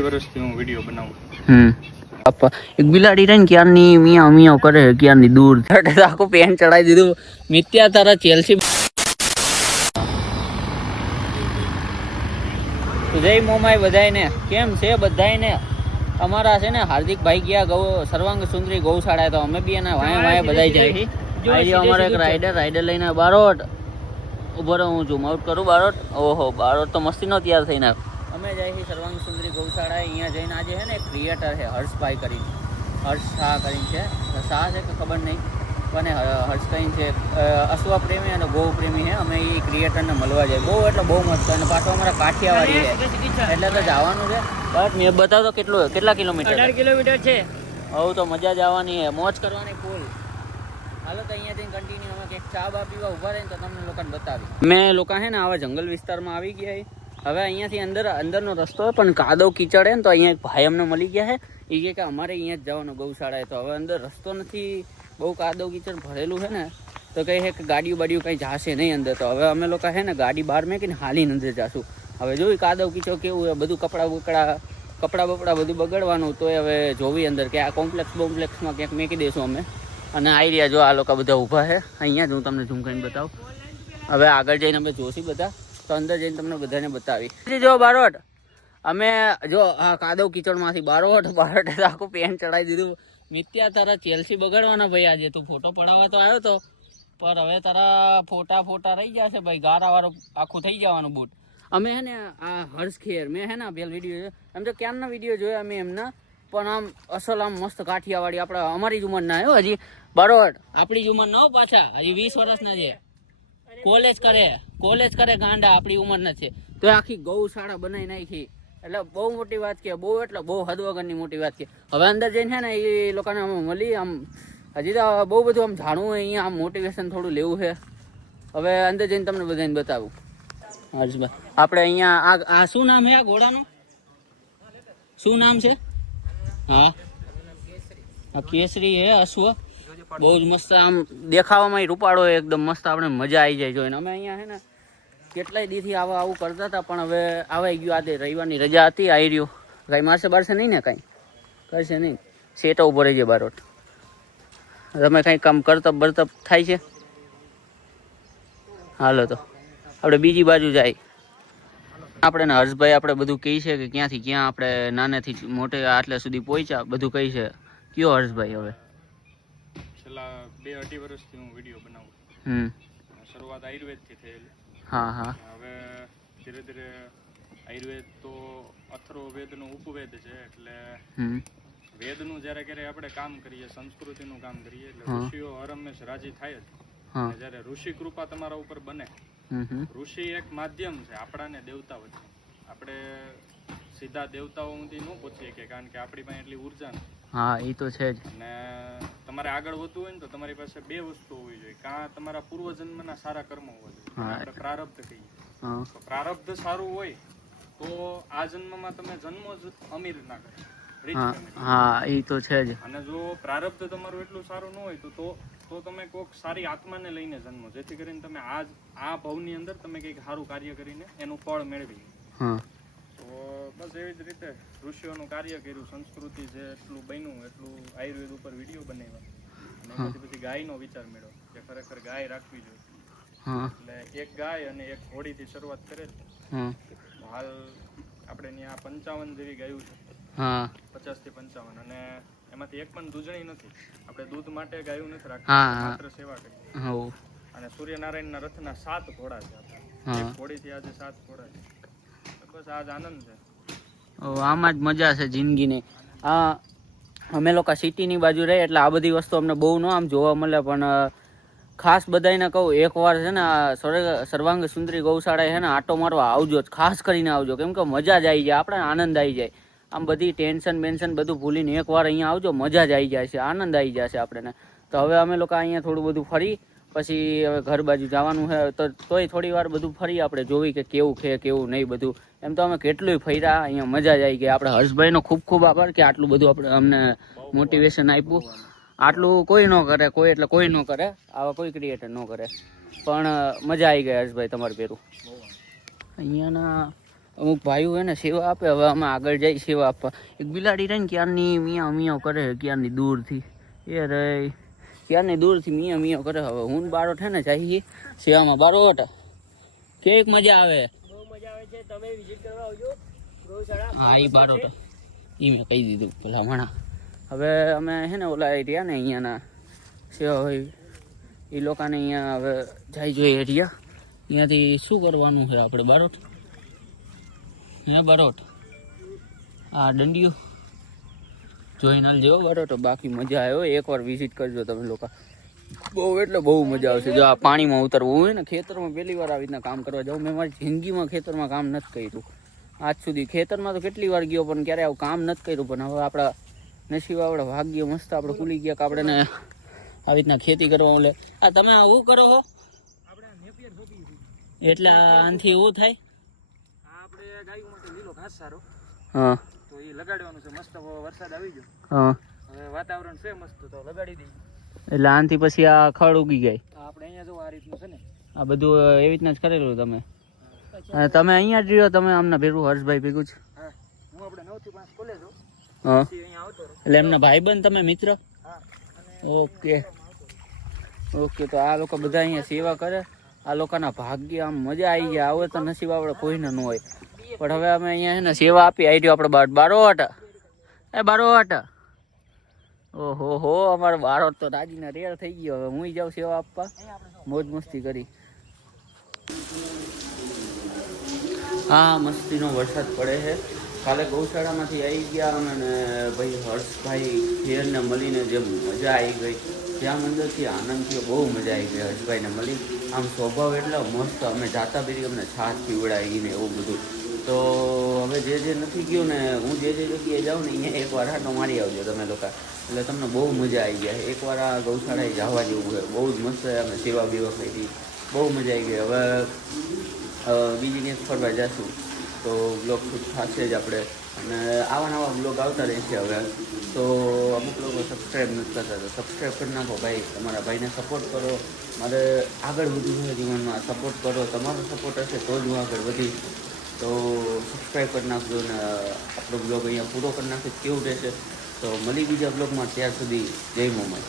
વર્ષથી હું વિડીયો બનાવું. એક બિલાડી રહીને ક્યારની મિયા મિયા કરે ક્યારની દૂર આખું પેન ચડાવી દીધું. મિત્યા તારા ચેલ્સી જય મોમાઈ બધાયને કેમ છે બધાયને. અમારા છે ને હાર્દિકભાઈ ગયા સર્વાંગ સુંદરી ગૌશાળા, તો અમે બી એના વાય વાય બધાય જાય. અમારો એક રાઈડર લઈને બારોટ ઉભો રહો, હું ઝૂમ આઉટ કરું. બારોટ, ઓહો બારોટ તો મસ્તીનો તૈયાર થઈને અમે જાય છીએ સર્વાંગ સુંદરી ગૌશાળા. અહીંયા જઈને આજે છે ને એક ક્રિએટર છે હર્ષભાઈ કરીને, હર્ષ શાહ કરીને છે. શાહ છે કે ખબર નહીં, પણ હર્ષ કરીને છે. અશ્વા પ્રેમી અને ગૌ પ્રેમી છે. અમે એ ક્રિએટરને મળવા જાય. બહુ એટલે બહુ મસ્ત. અને પાછો અમારા કાઠિયાવાડી છે એટલે તો જવાનું છે. બટ મેં બતાવતો કેટલા કિલોમીટર? 18 કિલોમીટર છે. હવે તો મજા જ આવવાની છે, મોજ કરવાની ફૂલ. હાલો તો અહીંયાથી કન્ટિન્યુ અમે કંઈક ચા બા પીવા ઉભા રહીને તો તમને લોકોને બતાવી. અમે લોકો છે ને આવા જંગલ વિસ્તારમાં આવી ગયા. હવે અહીંયાથી અંદરનો રસ્તો હોય પણ કાદવ કીચડ હે ને, તો અહીંયા એક ભાઈ અમને મળી ગયા છે. એ કે અમારે અહીંયા જ જવાનું ગૌશાળાએ. તો હવે અંદર રસ્તો નથી, બહુ કાદવ કીચડ ભરેલું છે ને, તો કહે છે કે ગાડીઓ બાડીઓ કંઈ જશે નહીં અંદર. તો હવે અમે લોકો છે ને ગાડી બહાર મેકીને હાલીને અંદર જશું. હવે જોઈ કાદવ કીચડ કેવું છે, બધું કપડાં બપડા બધું બગડવાનું. તો હવે જોવી અંદર કે આ કોમ્પ્લેક્સમાં ક્યાંક મેકી દઈશું અમે. અને આવી રહ્યા જો આ લોકો બધા ઊભા છે અહીંયા જ. હું તમને ઝૂમ કરીને બતાવું. હવે આગળ જઈને અમે જોશી બધા, તો અંદર જઈને તમને બધાને બતાવી. જો બારોટ અમે જો આ કાદવ કીચડમાંથી બારોટ આખું પેન ચડાવી દીધું. મિત્યા તારા ચેલ્સી બગાડવાના ભાઈ. આજે તું ફોટો પડાવવા તો આવ્યો તો, પણ હવે તારા ફોટા રહી જશે ભાઈ. ગારાવાળું આખું થઈ જવાનું બૂટ. અમે હે ને આ હર્ષ ખેર મેં હે ને પેલ વિડીયો એમ તો ક્યારના વિડીયો જોયા અમે એમના, પણ આમ અસલ આમ મસ્ત કાઠિયાવાડી આપણે અમારી જ ઉંમરના હો. હજી બારોટ આપણી જ ઉંમરના હો, પાછા હજી 20 વર્ષના છે. કોલેજ કરે ગાંડા, આપણી ઉંમરના છે. તો આખી ગૌશાળા બનાવી નાખી. એટલે બહુ મોટી વાત કે, બહુ હદ વગરની મોટી વાત કે. હવે અંદર જઈને છે ને એ લોકોને આમ મળી, આમ હજી તો બહુ બધું આમ જાણવું હોય અહીંયા, આમ મોટિવેશન થોડું લેવું છે. હવે અંદર જઈને તમને બધાને બતાવું. હર્ષભાઈ આપણે અહીંયા આ શું નામ છે આ ઘોડાનું? શું નામ છે? હા આ કેસરી હે અશ્વ. બહુ જ મસ્ત, આમ દેખાવામાં રૂપાળો એકદમ મસ્ત. આપણે મજા આવી જાય જોઈને. અમે અહીંયા છે ને કેટલાય દીથી આવું કરતા હતા, પણ હવે આવાઈ ગયું. આજે રવિવારની રજા હતી, આવી રહ્યું. કાંઈ મારશે બારશે નહીં ને? કાંઈ કરશે નહીં. સેટા ઉભો રહી જાય બારોટ. તમે કાંઈ કામ કરતબ બરતબ થાય છે? હાલો તો આપણે બીજી બાજુ જાય. આપણે ને હર્ષભાઈ આપણે બધું કહી છે કે ક્યાંથી ક્યાં આપણે નાનેથી મોટે આટલે સુધી પહોંચ્યા, બધું કહી છે. કયો હર્ષભાઈ? હવે છેલ્લા 2-2.5 વર્ષથી હું વિડીયો બનાવું. શરૂઆત આયુર્વેદથી થયેલી. હા. હવે ધીરે ધીરે આયુર્વેદ તો અથર્વવેદનો ઉપવેદ છે. એટલે વેદનું જ્યારે ક્યારે આપણે કામ કરીએ, સંસ્કૃતિનું કામ કરીએ, એટલે ઋષિઓ હરહંમેશ રાજી થાય જ. જ્યારે ઋષિ કૃપા તમારા ઉપર બને, ઋષિ એક માધ્યમ છે આપણાને દેવતા વચ્ચે. આપણે સીધા દેવતાઓ સુધી ન પહોંચીએ કે, કારણ કે આપણી પાસે એટલી ઉર્જા નથી. હા એ તો છે જ. અને તમારે આગળ વધવું હોય ને તો તમારી પાસે 2 વસ્તુ હોવી જોઈએ. કાં તમારા પૂર્વજન્મના સારા કર્મો હોવા જોઈએ, આપણે પ્રારબ્ધ કહીએ. તો પ્રારબ્ધ સારું હોય તો આ જન્મમાં તમે જન્મો જ અમીર ના કરે. હા એ તો છે જ. અને જો પ્રારબ્ધ તમારું એટલું સારું ન હોય તો તમે કોઈક સારી આત્માને લઈને જન્મો, જેથી કરીને તમે આ ભવની અંદર તમે કંઈક સારું કાર્ય કરીને એનું ફળ મેળવી. તો બસ એવી જ રીતે ઋષિઓનું કાર્ય કર્યું. સંસ્કૃતિ જે એટલું બન્યું એટલું આયુર્વેદ ઉપર વિડીયો બનાવ્યા. અને એમાંથી પછી ગાયનો વિચાર મળ્યો કે ખરેખર ગાય રાખવી જોઈએ. એટલે એક ગાય અને એક ઘોડીથી શરૂઆત કરેલી. હાલ આપણે ત્યાં 55 જેવી ગાયું છે. 50 થી 55. અને એમાંથી એક પણ દૂધણી નથી. આપણે દૂધ માટે ગાયું નથી રાખતા, માત્ર સેવા કરીએ. અને સૂર્યનારાયણના રથના 7 ઘોડા છે. આપણે એક ઘોડીથી આજે 7 ઘોડા છે. બસ આજ આનંદ છે. આમાં જ મજા છે જિંદગીની. અમે લોકો સિટીની બાજુ રહીએ એટલે આ બધી વસ્તુ અમને બહુ ન આમ જોવા મળે, પણ ખાસ બધાને કહું એકવાર છે ને સર્વાંગ સુંદરી ગૌશાળાએ છે ને આટો મારવા આવજો, ખાસ કરીને આવજો. કેમ કે મજા જ આવી જાય, આપણે આનંદ આવી જાય. આમ બધી ટેન્શન બેન્શન બધું ભૂલીને એકવાર અહીંયા આવજો, મજા જ આવી જાય છે, આનંદ આવી જશે આપણને. તો હવે અમે લોકો અહીંયા થોડું બધું ફરી પછી હવે ઘર બાજુ જવાનું છે. તોય થોડી વાર બધું ફરી આપણે જોવી કે કેવું છે કેવું નહીં બધું. એમ તો અમે કેટલું ફર્યા, અહીંયા મજા જ આવી ગઈ. આપણે હર્ષભાઈનો ખૂબ આભાર કે આટલું બધું આપણે અમને મોટિવેશન આપ્યું. આટલું કોઈ ન કરે, કોઈ ન કરે, આવા કોઈ ક્રિએટર ન કરે. પણ મજા આવી ગઈ હર્ષભાઈ તમારે પેરું. અહીંયાના અમુક ભાઈઓ હે ને સેવા આપે. હવે અમે આગળ જઈ સેવા આપવા. એક બિલાડી રહી ને ક્યારની મિયાँ મિયાँ કરે છે, ક્યારની દૂરથી એ રે ક્યારની દૂરથી મિયાँ મિયાँ કરે. હવે હું બારોટ હે ને જઈએ સેવામાં. બારોટ કેવી મજા આવે? બહુ મજા આવે છે, તમે વિઝિટ કરવા આવજો ગૌશાળા. હા એ બારોટ એ મેં કહી દીધું પેલા હમણાં. હવે અમે હે ને ઓલા રહ્યા ને અહીંયાના સેવા હોય એ લોકોને અહીંયા હવે જાય જોઈએ રહ્યા. અહીંયાથી શું કરવાનું છે આપણે બારોટ? હે બારોટ આ દંડિયો જોઈને હાલજો બારોટ. બાકી મજા આવ્યો. એકવાર વિઝિટ કરજો તમે લોકો. બહુ એટલે બહુ મજા આવશે. જો આ પાણીમાં ઉતરવું હોય ને, ખેતરમાં પહેલી વાર આવી રીતના કામ કરવા જાઉં. મેં મારી જિંદગીમાં ખેતરમાં કામ નથી કર્યું આજ સુધી. ખેતરમાં તો કેટલી વાર ગયો પણ ક્યારે આવું કામ નથી કર્યું. પણ હવે આપણા નસીબ આપણે ભાગ્ય મસ્ત આપણે ખુલી ગયા કે આપણે આવી રીતના ખેતી કરવા. એટલે આ તમે શું કરો છો? આપણે નેપિયર સોંપી એટલે આનાથી એવું થાય. આપણે ગાયો માટે લીલો ઘાસ સારો હા તો એ લગાડવાનું છે. મસ્ત વરસાદ આવી ગયો, હા હવે વાતાવરણ છે મસ્ત, તો લગાડી દઈએ. એટલે આનાથી પછી આ ખડ ઉગી જાય. આપણે અહીંયા જો આ રીતનું છે ને, આ બધું એવી રીતના જ કરેલું તમે. અને તમે અહીંયા જ રહ્યો? તમે આમના ભેગું હર્ષભાઈ ભેગું જ? હા હું આપણે 9 થી 5 કોલેજ છું, હા પછી અહીંયા આવતો રહું. એટલે એમના ભાઈબંધ તમે મિત્ર? હા અને ઓકે ઓકે. તો આ લોકો બધા અહીંયા સેવા કરે. આ લોકોના ભાગ્ય આમ મજા આવી ગયા. આવે તો નસીબ આપણે કોઈને ન હોય. પણ હવે અમે અહીંયા છે ને સેવા આપી આવી રહ્યો આપણે બારોટ. એ બારોટ ઓહો હો અમારો બારોટ તો રાજીના રેડ થઈ ગયો. હવે હું જાઉં સેવા આપવા. મોજ મસ્તી કરી. હા મસ્તીનો વરસાદ પડે છે. કાલે ગૌશાળામાંથી આવી ગયા અને ભાઈ હર્ષભાઈ ઘેરને મળીને જે મજા આવી ગઈ, ત્યાં અંદરથી આનંદ થયો. બહુ મજા આવી ગઈ હર્ષભાઈને મળી. આમ સ્વભાવ એટલો મસ્ત. અમે જાતા બી અમને છાશ પીવડાવીને એવું બધું. તો હવે જે નથી ગયું ને, હું જે જગ્યાએ જાઉં ને અહીંયા એકવાર હાટો મારી આવજો તમે લોકો. એટલે તમને બહુ મજા આવી ગયા. એકવાર આ ગૌશાળાએ જવા જેવું છે. બહુ જ મસ્ત અમે સેવા બેવા કરી. બહુ મજા આવી ગઈ. હવે બીજી ને ફરવા જઈશું તો બ્લોગ શૂટ થશે જ આપણે. અને આવા નવા બ્લોગ આવતા રહેશે હવે. તો અમુક લોકો સબસ્ક્રાઈબ નથી કરતા તો સબસ્ક્રાઈબ કરી નાખો ભાઈ. તમારા ભાઈને સપોર્ટ કરો. મારે આગળ વધવું છે જીવનમાં. સપોર્ટ કરો. તમારો સપોર્ટ હશે તો જ હું આગળ વધીશ. તો સબસ્ક્રાઈબ કરી નાખજો. ને આપણો બ્લોગ અહીંયા પૂરો કરી નાખીશ. કેવું રહેશે તો મળી બીજા બ્લોગમાં. ત્યાર સુધી જય મોમાઈ.